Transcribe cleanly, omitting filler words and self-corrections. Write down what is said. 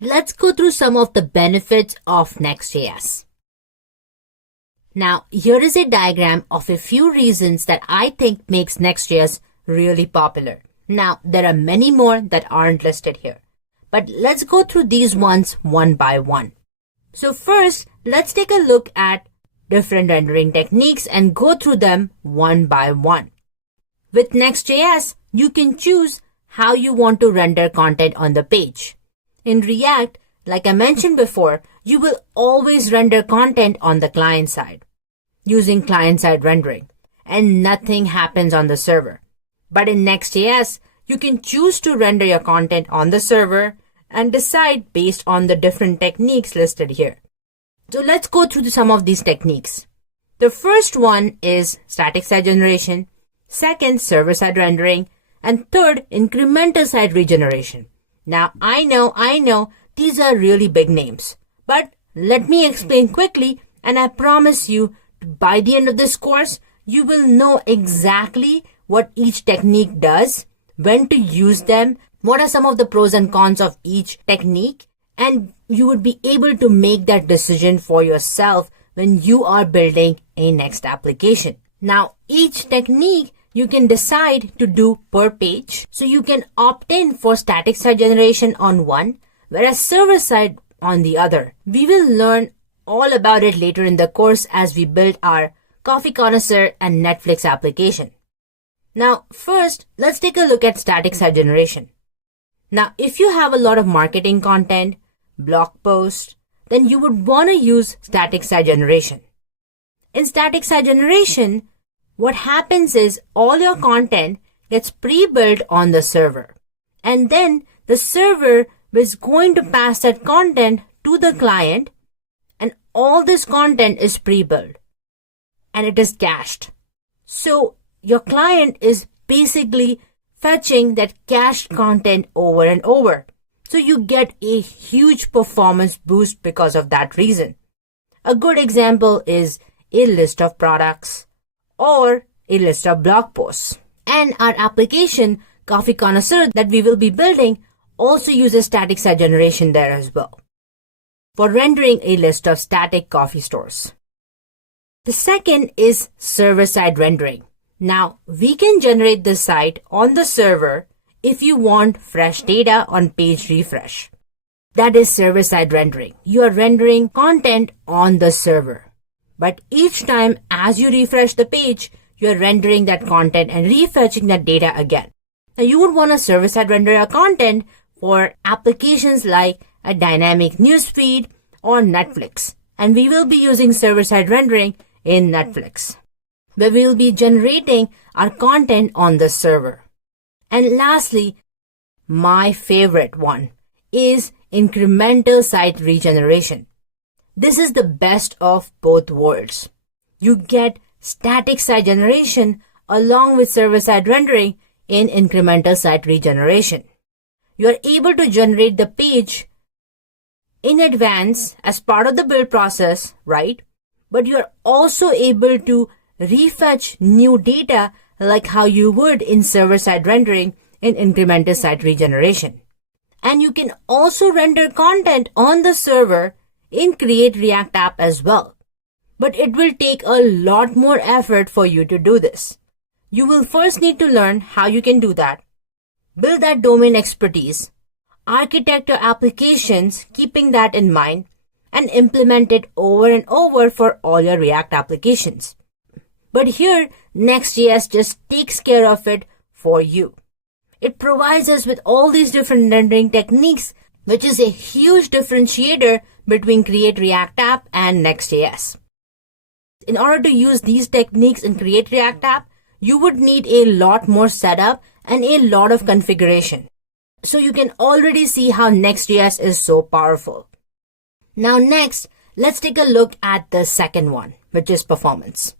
Let's go through some of the benefits of Next.js. Now, here is a diagram of a few reasons that I think makes Next.js really popular. Now, there are many more that aren't listed here, but let's go through these ones one by one. So first, let's take a look at different rendering techniques and go through them one by one. With Next.js, you can choose how you want to render content on the page. In React, like I mentioned before, you will always render content on the client side using client-side rendering, and nothing happens on the server. But in Next.js, you can choose to render your content on the server and decide based on the different techniques listed here. So let's go through some of these techniques. The first one is static site generation, second, server-side rendering, and third, incremental site regeneration. Now, I know, these are really big names, but let me explain quickly, and I promise you, by the end of this course, you will know exactly what each technique does, when to use them, what are some of the pros and cons of each technique, and you would be able to make that decision for yourself when you are building a Next application. Now, each technique you can decide to do per page, so you can opt in for static site generation on one, whereas server side on the other. We will learn all about it later in the course as we build our Coffee Connoisseur and Netflix application. Now, first, let's take a look at static site generation. Now, if you have a lot of marketing content, blog posts, then you would want to use static site generation. In static site generation, what happens is all your content gets pre-built on the server, and then the server is going to pass that content to the client, and all this content is pre-built and it is cached. So your client is basically fetching that cached content over and over. So you get a huge performance boost because of that reason. A good example is a list of products or a list of blog posts. And our application, Coffee Connoisseur, that we will be building also uses static site generation there as well for rendering a list of static coffee stores. The second is server-side rendering. Now, we can generate the site on the server if you want fresh data on page refresh. That is server-side rendering. You are rendering content on the server. But each time as you refresh the page, you are rendering that content and refetching that data again. Now, you would want to server-side render your content for applications like a dynamic newsfeed or Netflix. And we will be using server-side rendering in Netflix, where we will be generating our content on the server. And lastly, my favorite one is incremental site regeneration. This is the best of both worlds. You get static site generation along with server-side rendering in incremental site regeneration. You are able to generate the page in advance as part of the build process, right? But you are also able to refetch new data like how you would in server-side rendering in incremental site regeneration. And you can also render content on the server in Create React App as well. But it will take a lot more effort for you to do this. You will first need to learn how you can do that, build that domain expertise, architect your applications keeping that in mind, and implement it over and over for all your React applications. But here, Next.js just takes care of it for you. It provides us with all these different rendering techniques, which is a huge differentiator between Create React App and Next.js. In order to use these techniques in Create React App, you would need a lot more setup and a lot of configuration. So you can already see how Next.js is so powerful. Now next, let's take a look at the second one, which is performance.